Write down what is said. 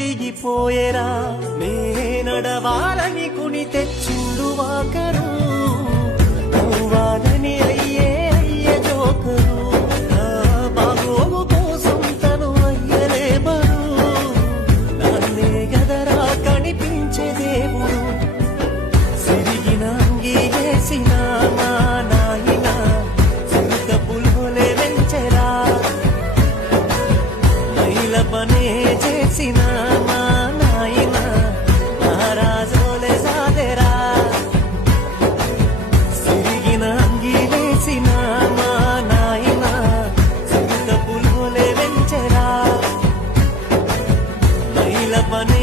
పోయేరా నే నడవాలని కుని తెచ్చిండు వాకరు వాలని అయ్యే జోకరు బాగోగు కోసం తను అయ్యలే బరు నన్నే గదరా కనిపించే దేవుడు సిరిగిన అంగి వేసిన మా నాయన సింత పుల్హోలే వెంచెరా మైల పనే చేసిన Money